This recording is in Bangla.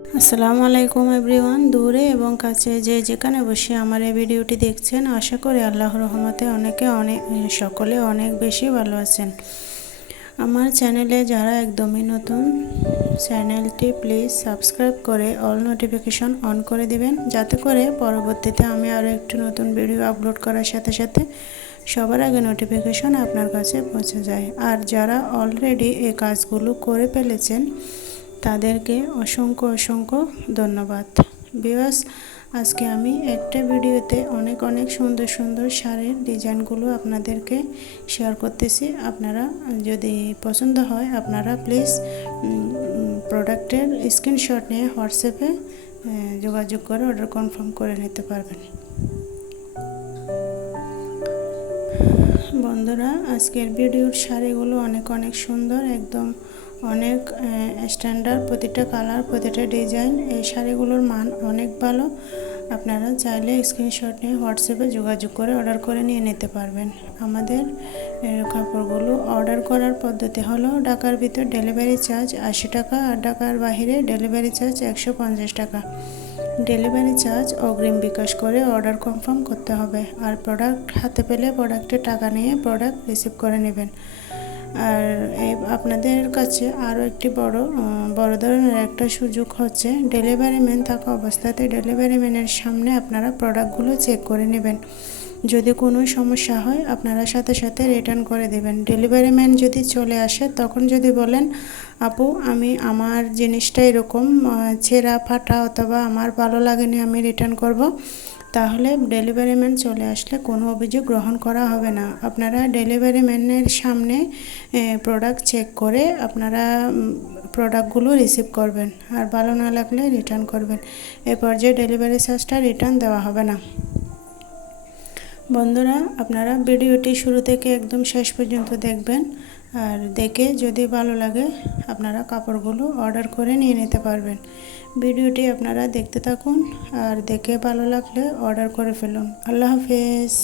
আসসালামু আলাইকুম এভরিওয়ান। দূরে এবং কাছে যে যেখানে বসে আমার এই ভিডিওটি দেখছেন, আশা করি আল্লাহর রহমতে সকলে অনেক বেশি ভালো আছেন। আমার চ্যানেলে যারা একদমই নতুন, চ্যানেলটি প্লিজ সাবস্ক্রাইব করে অল নোটিফিকেশন অন করে দিবেন, যাতে করে পরবর্তীতে আমি আরও একটি নতুন ভিডিও আপলোড করার সাথে সাথে সবার আগে নোটিফিকেশন আপনার কাছে পৌঁছে যায়। আর যারা অলরেডি এই কাজগুলো করে ফেলেছেন তাদেরকে অসংখ্য ধন্যবাদ। ভিউয়ার্স, আজকে আমি একটা ভিডিওতে অনেক সুন্দর শাড়ির ডিজাইনগুলো আপনাদেরকে শেয়ার করতেছি। আপনারা যদি পছন্দ হয় আপনারা প্লিজ প্রোডাক্টের স্ক্রিনশট নিয়ে হোয়াটসঅ্যাপে যোগাযোগ করে অর্ডার কনফার্ম করে নিতে পারবেন। বন্ধুরা, আজকের ভিডিওর শাড়িগুলো অনেক সুন্দর, একদম অনেক স্ট্যান্ডার্ড, প্রতিটা কালার, প্রতিটা ডিজাইন। এই শাড়িগুলোর মান অনেক ভালো। আপনারা চাইলে স্ক্রিনশট নিয়ে হোয়াটসঅ্যাপে যোগাযোগ করে অর্ডার করে নিয়ে নিতে পারবেন। আমাদের কাপড়গুলো অর্ডার করার পদ্ধতি হলো, ঢাকার ভিতর ডেলিভারি চার্জ 80 টাকা, আর ঢাকার বাইরে ডেলিভারি চার্জ 150 টাকা। ডেলিভারি চার্জ অগ্রিম বিকাশ করে অর্ডার কনফার্ম করতে হবে। আর প্রোডাক্ট হাতে পেলে প্রোডাক্টের টাকা নিয়ে প্রোডাক্ট রিসিভ করে নেবেন। আর আপনাদের কাছে আরও একটি বড় ধরনের একটা সুযোগ হচ্ছে, ডেলিভারি ম্যান থাকা অবস্থাতে ডেলিভারি ম্যানের সামনে আপনারা প্রোডাক্টগুলো চেক করে নেবেন। যদি কোনো সমস্যা হয় আপনারা সাথে রিটার্ন করে দেবেন। ডেলিভারি ম্যান যদি চলে আসে তখন যদি বলেন, আপু আমার জিনিসটা এরকম ছেঁড়া ফাটা অথবা আমার ভালো লাগেনি, আমি রিটার্ন করব, তাহলে ডেলিভারি ম্যান চলে আসলে কোনো অভিযোগ গ্রহণ করা হবে না। আপনারা ডেলিভারি ম্যানের সামনে প্রোডাক্ট চেক করে আপনারা প্রোডাক্টগুলো রিসিভ করবেন, আর ভালো না লাগলে রিটার্ন করবেন। এ পর্যায়ে ডেলিভারি চার্জটা রিটার্ন দেওয়া হবে না। বন্ধুরা, আপনারা ভিডিওটি শুরু থেকে একদম শেষ পর্যন্ত দেখবেন, আর দেখে যদি ভালো লাগে আপনারা কাপড়গুলো অর্ডার করে নিয়ে নিতে পারবেন। ভিডিওটি আপনারা দেখতে থাকুন, আর দেখে ভালো লাগলে অর্ডার করে ফেলুন। আল্লাহ হাফেজ।